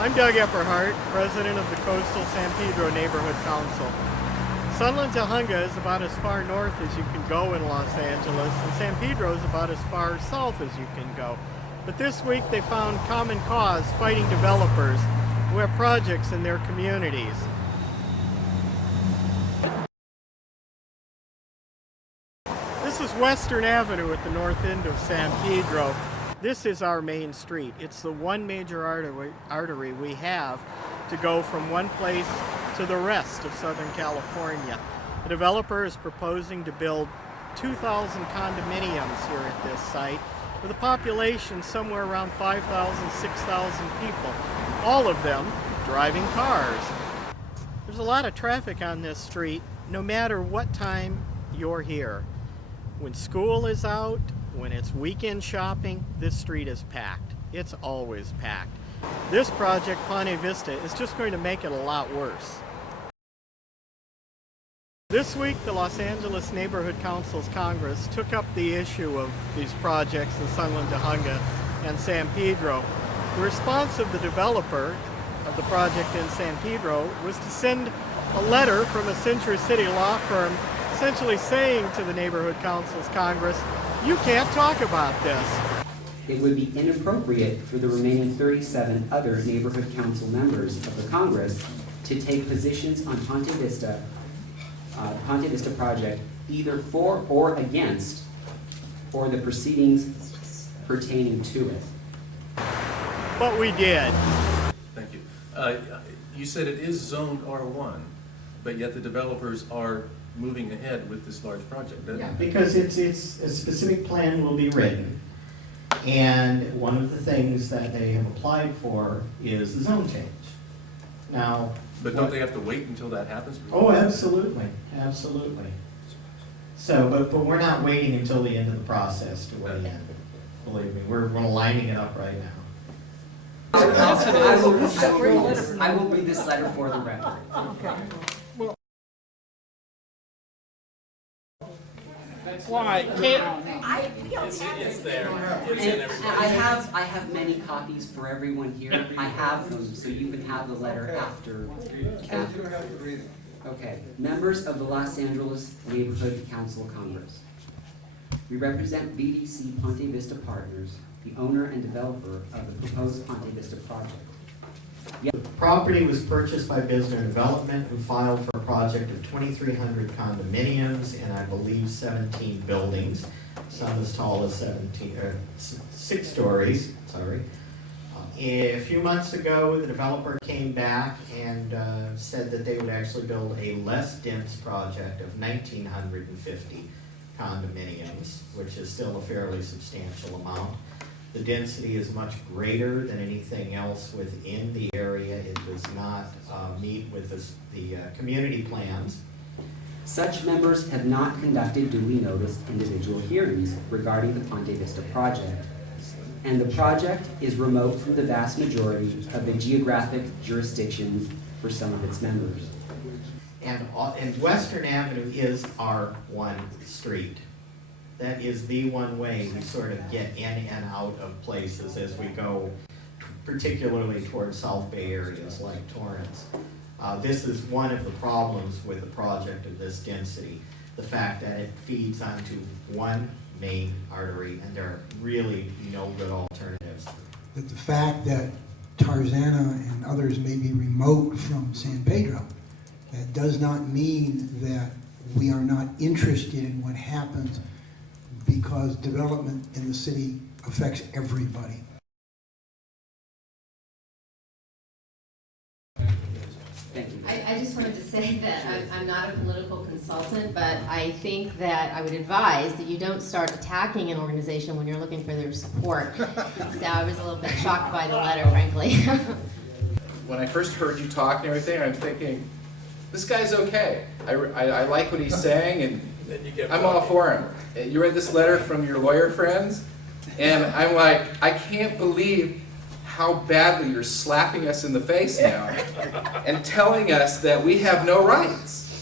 I'm Doug Epperhart, president of the Coastal San Pedro Neighborhood Council. Sunland Tujunga is about as far north as you can go in Los Angeles, and San Pedro is about as far south as you can go. But this week they found common cause fighting developers who have projects in their communities. This is Western Avenue at the north end of San Pedro. This is our main street. It's the one major artery we have to go from one place to the rest of Southern California. The developer is proposing to build 2,000 condominiums here at this site with a population somewhere around 5,000, 6,000 people, all of them driving cars. There's a lot of traffic on this street no matter what time you're here. When school is out, when it's weekend shopping, this street is packed. It's always packed. This project, Ponte Vista, is just going to make it a lot worse. This week, the Los Angeles Neighborhood Council's Congress took up the issue of these projects in Sunland Tujunga and San Pedro. The response of the developer of the project in San Pedro was to send a letter from a Century City law firm essentially saying to the Neighborhood Council's Congress, you can't talk about this. It would be inappropriate for the remaining 37 other Neighborhood Council members of the Congress to take positions on Ponte Vista project either for or against, or the proceedings pertaining to it. But we did. Thank you. You said it is zoned R1, but yet the developers are moving ahead with this large project. Yeah, because it's a specific plan will be written, and one of the things that they have applied for is the zone change. Now, but don't they have to wait until that happens? Oh, absolutely, absolutely. So, but we're not waiting until the end of the process to weigh in. Believe me, we're lining it up right now. I will read this letter for the record. Okay. Why can't It's there. It's And in every I have many copies for everyone here. I have them, so you can have the letter after. Okay. Members of the Los Angeles Neighborhood Council Congress. We represent VDC Ponte Vista Partners, the owner and developer of the proposed Ponte Vista project. The property was purchased by Business Development, who filed for a project of 2,300 condominiums and I believe 17 buildings, some as tall as 6 stories. Sorry. A few months ago, the developer came back and said that they would actually build a less dense project of 1,950 condominiums, which is still a fairly substantial amount. The density is much greater than anything else within the area. It does not meet with the community plans. Such members have not conducted duly noticed individual hearings regarding the Ponte Vista project, and the project is remote from the vast majority of the geographic jurisdictions for some of its members. And Western Avenue is our one street. That is the one way we sort of get in and out of places as we go, particularly towards South Bay areas like Torrance. This is one of the problems with a project of this density, the fact that it feeds onto one main artery and there are really no good alternatives. But the fact that Tarzana and others may be remote from San Pedro, that does not mean that we are not interested in what happens, because development in the city affects everybody. Thank you. I just wanted to say that I'm not a political consultant, but I think that I would advise that you don't start attacking an organization when you're looking for their support. So I was a little bit shocked by the letter, frankly. When I first heard you talk and everything, I'm thinking, this guy's okay. I like what he's saying, and I'm all for him. You read this letter from your lawyer friends, and I'm like, I can't believe how badly you're slapping us in the face now and telling us that we have no rights.